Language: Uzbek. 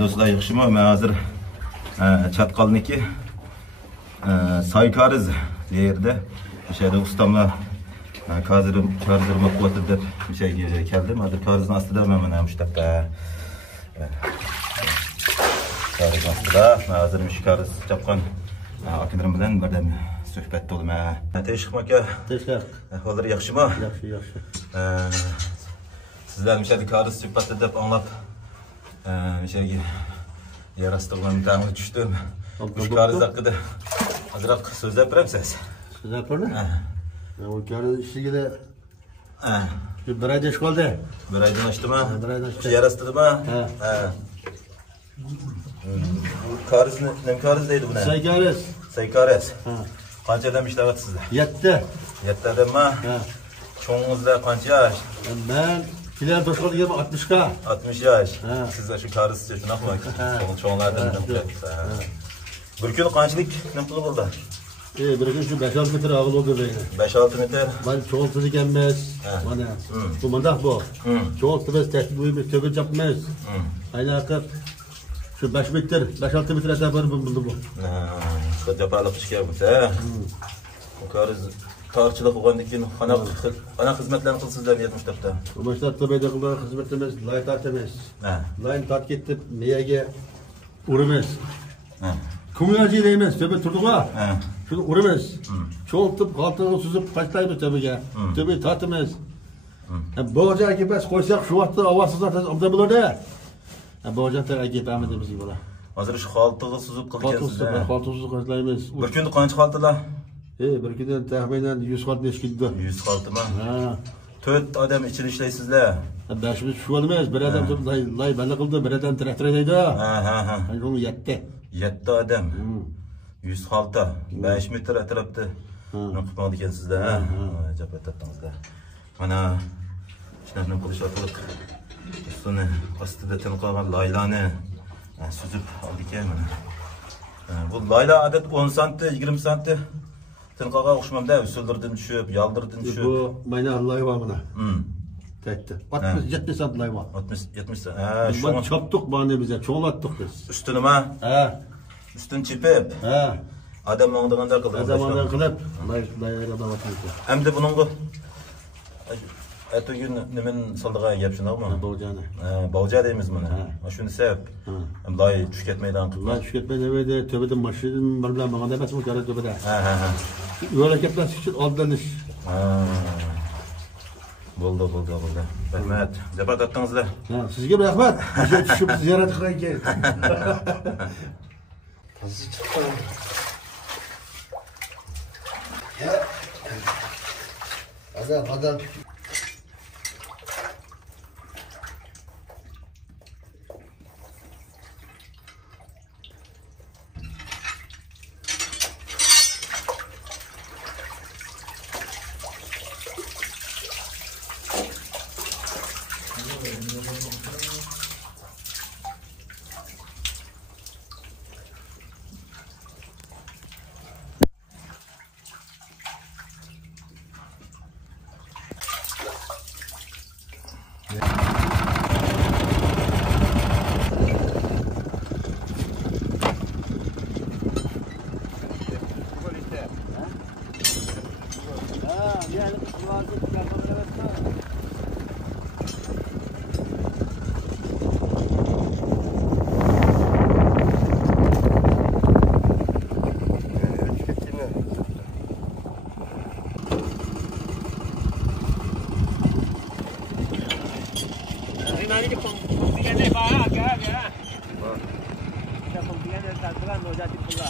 Do'stlar, yaxshimi? Men hozir Chatqalniki Saykariz yerda o'sha yerda ustamlar kazirib quvvat deb o'sha yerga keldim. Hozir karizning ostidaman mana shu yerda. Kariz ostida hozir shu kariz chapqan akalarim bilan birdam suhbat bo'laman. Teshik aka. Teshik. Hozir yaxshimi? Yaxshi. Sizlar o'sha kariz suhbati deb anglab o'sha yarastig'im ta'min tushdim. Shu kariz haqida ozroq so'zlab beramsiz? So'zlab berdi? O kariz ishligida bir oyda ish qoldi. Bir oydan oshdimi? Bir oydan oshdi. Yarastig'imi? Karizni nima kariz deydi buni? Saykariz. Saykariz. Qancha odam ishlayapsizlar? 7. 7 odammi? Cho'ng'ingizlar qancha yosh? Men Pilar to'shqo'lga 60 ga. 60 yosh. Sizlar shu karizcha shunaqami? Cho'nglardan bir kun qanchalik nima puli bo'ldi? Bir kun shu 5-6 metr og'il bo'ldi. 5-6 metr. Men cho'ltiz emas. Mana bu mandaq bu. Cho'ltiz tashib bo'yimiz to'g'ri chapmiz. Aynaqa shu 5 metr, 5-6 metr atrofida bo'ldi bu. Shu japarlik ishga bo'lsa, bu kariz tarchilik bo'lgandan keyin qana xizmatlarni qilsizlar 74 ta. Boshlar to'bayda qilgan xizmatimiz lay tartamiz. Layn tart ketib, miyaga urimiz. Ko'ngilji deymiz, to'ba turdiga. Shuni urimiz. Cho'ltib, qaltig'i suzib tashlaymiz to'baga. To'ba tartamiz. Bo'ja aka bas qo'ysak shu vaqtda ovozsiz obda bo'ladi. Bo'ja aka gapamiz biz bo'lar. Hozir shu qaltig'i suzib qilgansizlar. Qaltig'i qo'ylaymiz. Bir kunda qancha qaltilar? Bir kundan taxminan 100 qalt necha kunda? 100 qaltimi? 4 odam ichida ishlaysizlar. 5 minut shu bo'lmas, bir odam turib lay bana qildi, bir odam traktor haydaydi. Ana 7. 7 odam. 100 qalta, 5 metr atrofda. Nima qilmoqda ekansizlar, ha? Japatatdingizlar. Mana shularni qilishyapmiz. Ustini ostida tinqagan laylarni suzib oldik mana. Bu laylar odat 10 sm, 20 sm tinqaga o'xshamamda, usullardan tushib, yaldirdan tushib. Bu mana layva mana. Tekti. 60-70 sm layva. 60-70 sm. Biz chopdik bani bize, cho'nglatdik biz. Ustunimi? Ustun chepib. Adam mangdiganda qildik. Adamlar qilib, layga davatdik. Endi buningga Ato'gin nimen soldigan gap shunaqmi? Bovjani. Bovja deymiz buni. Shuni sebab loy tushib ketmaydan qilib. Loy tushib ketmaydi, to'bada mashina bilan manganda emas, bu kara to'bada. Yo'l harakatlash uchun oldinish. Bo'ldi. Rahmat. Jabat atdingizlar. Sizga rahmat. O'sha tushib ziyorat qilgan keyin. Tozi chiqdi. Adam. Pembiayaan dari Kaltara, mau jadi pula.